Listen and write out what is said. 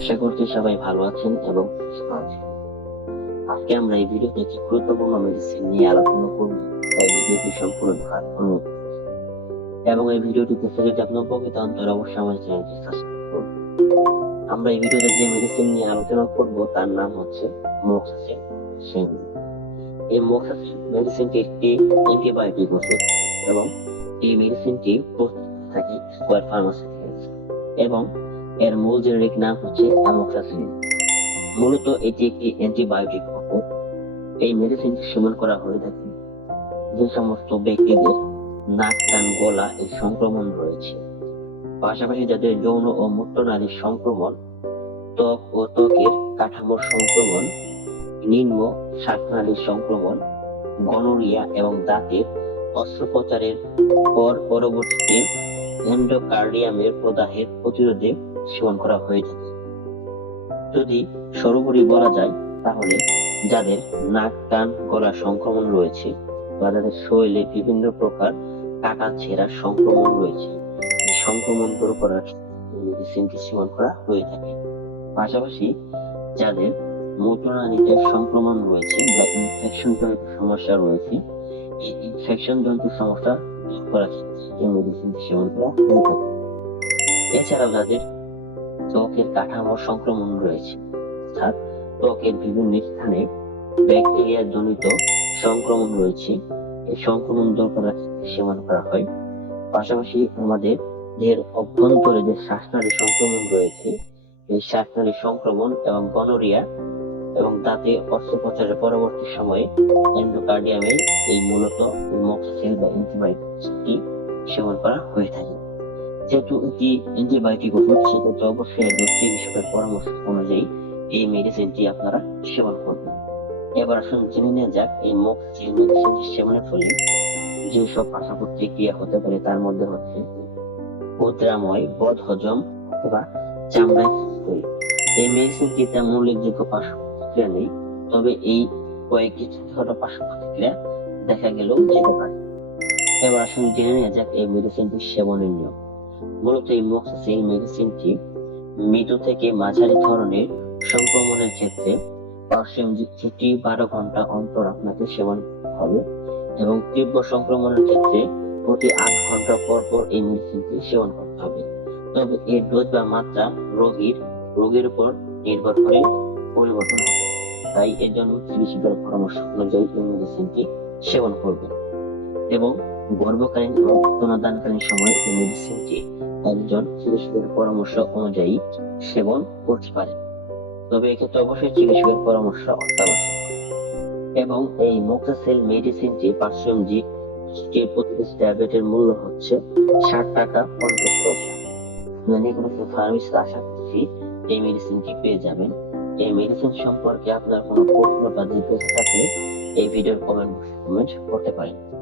আশা করছি সবাই ভালো আছেন এবং আজকে আমরা এই ভিডিওতে একটি গুরুত্বপূর্ণ মেডিসিন নিয়ে আলোচনা করব। তাই ভিডিওটি সম্পূর্ণ দেখার অনুরোধ। এবং এই ভিডিওটিতে যদি আপনার উপকৃত হন, তাহলে অবশ্যই আমার চ্যানেলটি সাবস্ক্রাইব করুন। আমরা এই ভিডিওতে যে মেডিসিন নিয়ে আলোচনা করব, তার নাম হচ্ছে মোক্সাসিন সেন এই মোক্সাসিন মেডিসিনটি একটি অ্যান্টিবায়োটিক ওষুধ এবং এই মেডিসিনটি প্রস্তুত থাকে স্কোয়ার ফার্মাসিউটিক্যালস এবং এর মূল জেনেরিক নাম হচ্ছে অ্যামোক্সাসিলিন মূলত এটি একটি অ্যান্টিবায়োটিক ওষুধ এই মেডিসিন সেবন করা হয়ে থাকে যে সমস্ত ব্যক্তিদের নাক, কান, গলা এর সংক্রমণ রয়েছে। পাশাপাশি যাদের যৌন ও মূত্রনালীর সংক্রমণ, ত্বক ও ত্বকের কাঠামোর সংক্রমণ, নিম্ন শ্বাসনালীর সংক্রমণ, গনোরিয়া এবং দাঁতের অস্ত্রোপচারের পর পরবর্তীতে এন্ডোকার্ডিয়ামের প্রদাহের প্রতিরোধে সেবন করা হয়ে থাকে। যদি সর্বোপরি বলা যায়, তাহলে যাদের নাক, কান গলা সংক্রমণ রয়েছে বা যাদের শরীরে বিভিন্ন প্রকার কাটা ছেঁড়া সংক্রমণ রয়েছে সংক্রমণ দূর করার মেডিসিনটি সেবন করা হয়ে থাকে। পাশাপাশি যাদের মূত্রনালীতে সংক্রমণ রয়েছে বা ইনফেকশন জনিত সমস্যা রয়েছে, এই ইনফেকশন জনিত সমস্যা দূর করার ক্ষেত্রে এই মেডিসিনটি সেবন করা হয়ে থাকে। এছাড়াও যাদের ত্বকের কাঠামো সংক্রমণ রয়েছে। অর্থাৎ ত্বকের বিভিন্ন স্থানে ব্যাকটেরিয়া জনিত সংক্রমণ রয়েছে। এই সংক্রমণ দূর করার সেবন করা হয়। পাশাপাশি আমাদের দেহের অভ্যন্তরে যে শ্বাসনালী সংক্রমণ রয়েছে, এই শ্বাসনালী সংক্রমণ এবং গনোরিয়া এবং তাতে অস্ত্রোপচারের পরবর্তী সময়ে এন্ডোকার্ডিয়ামে এই মূলত মক্সিসিল বা অ্যান্টিবায়োটিকটি সেবন করা হয়ে থাকে। যেহেতু এটি অ্যান্টিবায়োটিক ওষুধ, সেক্ষেত্রে অবশ্যই চিকিৎসকের পরামর্শ অনুযায়ী এই মেডিসিনটি আপনারা সেবন করবেন। এবার আসুন জেনে নেওয়া যাক এই মক্সিল মেডিসিনটি সেবনের ফলে যেসব পার্শ্ব প্রতিক্রিয়া হতে পারে তার মধ্যে হচ্ছে উদ্রাময় বদ হজম অথবা চামড়ায় এই মেডিসিনটি তেমন উল্লেখযোগ্য পার্শ্ব প্রতিক্রিয়া নেই, তবে এই কয়েকটি ছোট পার্শ্ব প্রতিক্রিয়া দেখা গেলেও যেতে পারে। এবার আসুন জেনে নেওয়া যাক এই মেডিসিনটি সেবনের নিয়ম। মূলত এই মক্সিসিল মেডিসিনটি মৃদু থেকে মাঝারি ধরনের সংক্রমণের ক্ষেত্রে প্রতি বারো ঘণ্টা অন্তর আপনাকে সেবন হবে এবং তীব্র সংক্রমণের ক্ষেত্রে প্রতি আট ঘণ্টা পর পর এই মেডিসিনটি সেবন করতে হবে। তবে এর ডোজ বা মাত্রা রোগীর, রোগের উপর নির্ভর করে পরিবর্তন হবে। তাই এর জন্য চিকিৎসকের পরামর্শ অনুযায়ী এই মেডিসিনটি সেবন করবেন এবং গর্ভকালীন এবং সময় এই মেডিসিনটি একজন চিকিৎসকের পরামর্শ অনুযায়ী সেবন করতে পারেন তবে এক্ষেত্রে অবশ্যই চিকিৎসকের পরামর্শ অত্যাবশ্যক। এবং এই মোক্সাসেল মেডিসিনটি পাঁচশো ট্যাবলেটের মূল্য হচ্ছে ষাট টাকা পঞ্চাশ পয়সা। কোনো ফার্মেসিতে আশা করছি এই মেডিসিনটি পেয়ে যাবেন। এই মেডিসিন সম্পর্কে আপনার কোনো প্রশ্ন বা জিজ্ঞাসা থাকলে এই ভিডিওর কমেন্ট কমেন্ট করতে পারেন।